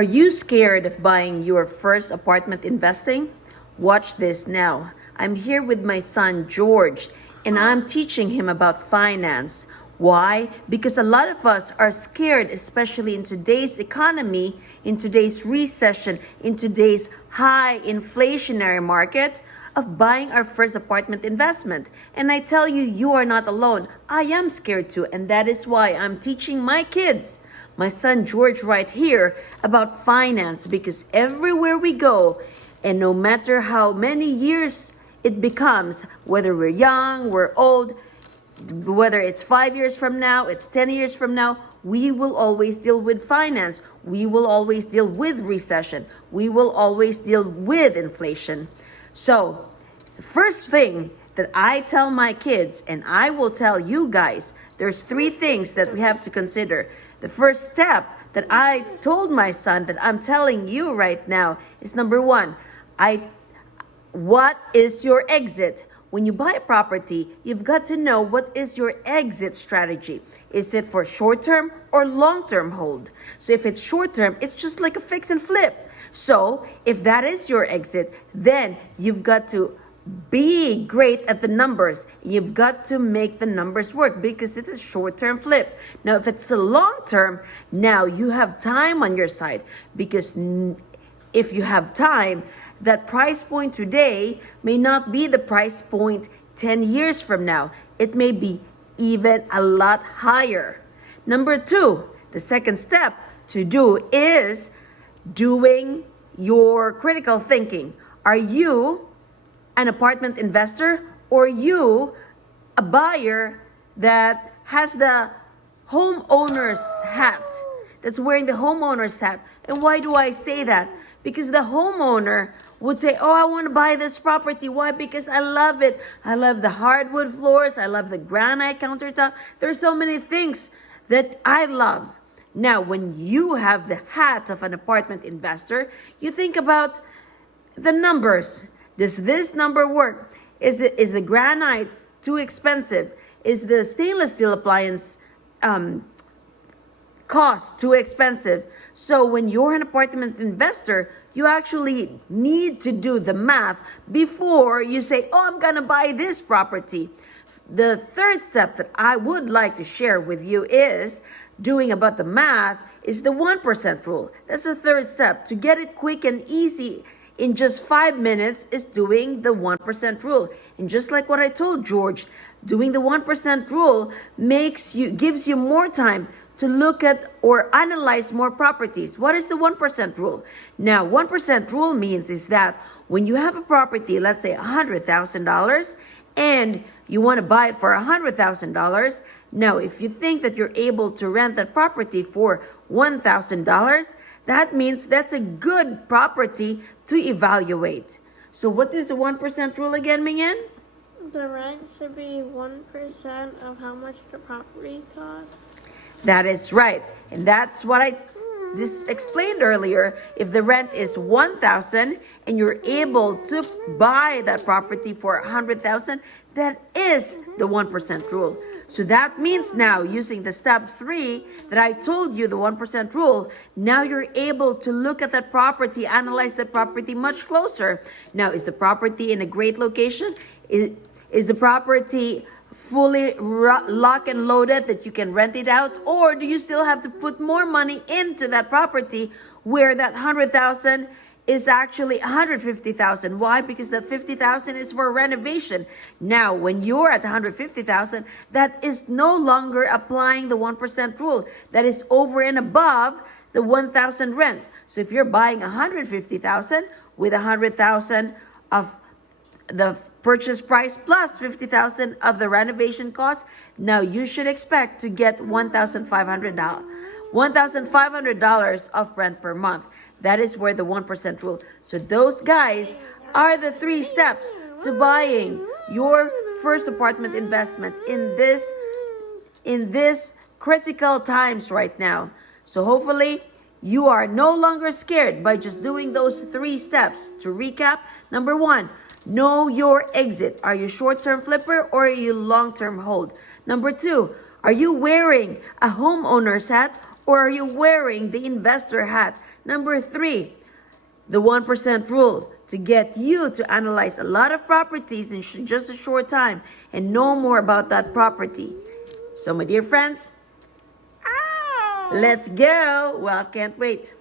Are you scared of buying your first apartment investing? Watch this now. I'm here with my son George and I'm teaching him about finance. Why? Because a lot of us are scared, especially in today's economy, in today's recession, in today's high inflationary market, of buying our first apartment investment. And I tell you, you are not alone. I am scared too, and that is why I'm teaching my kids, my son George right here, about finance, because everywhere we go, and no matter how many years it becomes, whether we're young, we're old, whether it's 5 years from now, it's 10 years from now, we will always deal with finance. We will always deal with recession. We will always deal with inflation. So, the first thing that I tell my kids, and I will tell you guys, there's 3 things that we have to consider. The first step that I told my son that I'm telling you right now is number 1, what is your exit? When you buy a property, you've got to know what is your exit strategy. Is it for short-term or long-term hold? So if it's short-term, it's just like a fix and flip. So if that is your exit, then you've got to be great at the numbers. You've got to make the numbers work because it's a short-term flip. Now, if it's a long-term, now you have time on your side, because if you have time, that price point today may not be the price point 10 years from now. It may be even a lot higher. Number 2, the second step to do is doing your critical thinking. Are you an apartment investor, or you a buyer that has the homeowner's hat, that's wearing the homeowner's hat? And why do I say that? Because the homeowner would say, oh, I want to buy this property. Why? Because I love it. I love the hardwood floors. I love the granite countertop. There's so many things that I love. Now, when you have the hat of an apartment investor, you think about the numbers. Does this number work? Is the granite too expensive? Is the stainless steel appliance cost too expensive? So when you're an apartment investor, you actually need to do the math before you say, oh, I'm gonna buy this property. The third step that I would like to share with you is doing about the math is the 1% rule. That's the third step. To get it quick and easy in just 5 minutes is doing the 1% rule. And just like what I told George, doing the 1% rule gives you more time to look at or analyze more properties. What is the 1% rule? Now, 1% rule means is that when you have a property, let's say $100,000, and you want to buy it for $100,000, now if you think that you're able to rent that property for $1,000, that means that's a good property to evaluate. So what is the 1% rule again, Mingyan? The rent should be 1% of how much the property costs. That is right. And that's what I just explained earlier. If the rent is $1,000 and you're able to buy that property for $100,000, that is the 1% rule. So that means now, using the step 3 that I told you, the 1% rule, now you're able to look at that property, analyze that property much closer. Now, is the property in a great location? Is the property fully lock and loaded that you can rent it out? Or do you still have to put more money into that property where that 100,000 is actually 150,000? Why? Because that 50,000 is for renovation. Now, when you're at 150,000, that is no longer applying the 1% rule. That is over and above the 1,000 rent. So if you're buying 150,000 with 100,000 of the purchase price plus 50,000 of the renovation cost, now you should expect to get $1,500 of rent per month. That is where the 1% rule. So those guys are the 3 steps to buying your first apartment investment in this critical times right now. So hopefully you are no longer scared by just doing those 3 steps. To recap, number 1, know your exit. Are you short-term flipper or are you long-term hold? Number 2, are you wearing a homeowner's hat or are you wearing the investor hat? Number 3, the 1% rule, to get you to analyze a lot of properties in just a short time and know more about that property. So, my dear friends, let's go. Well, can't wait.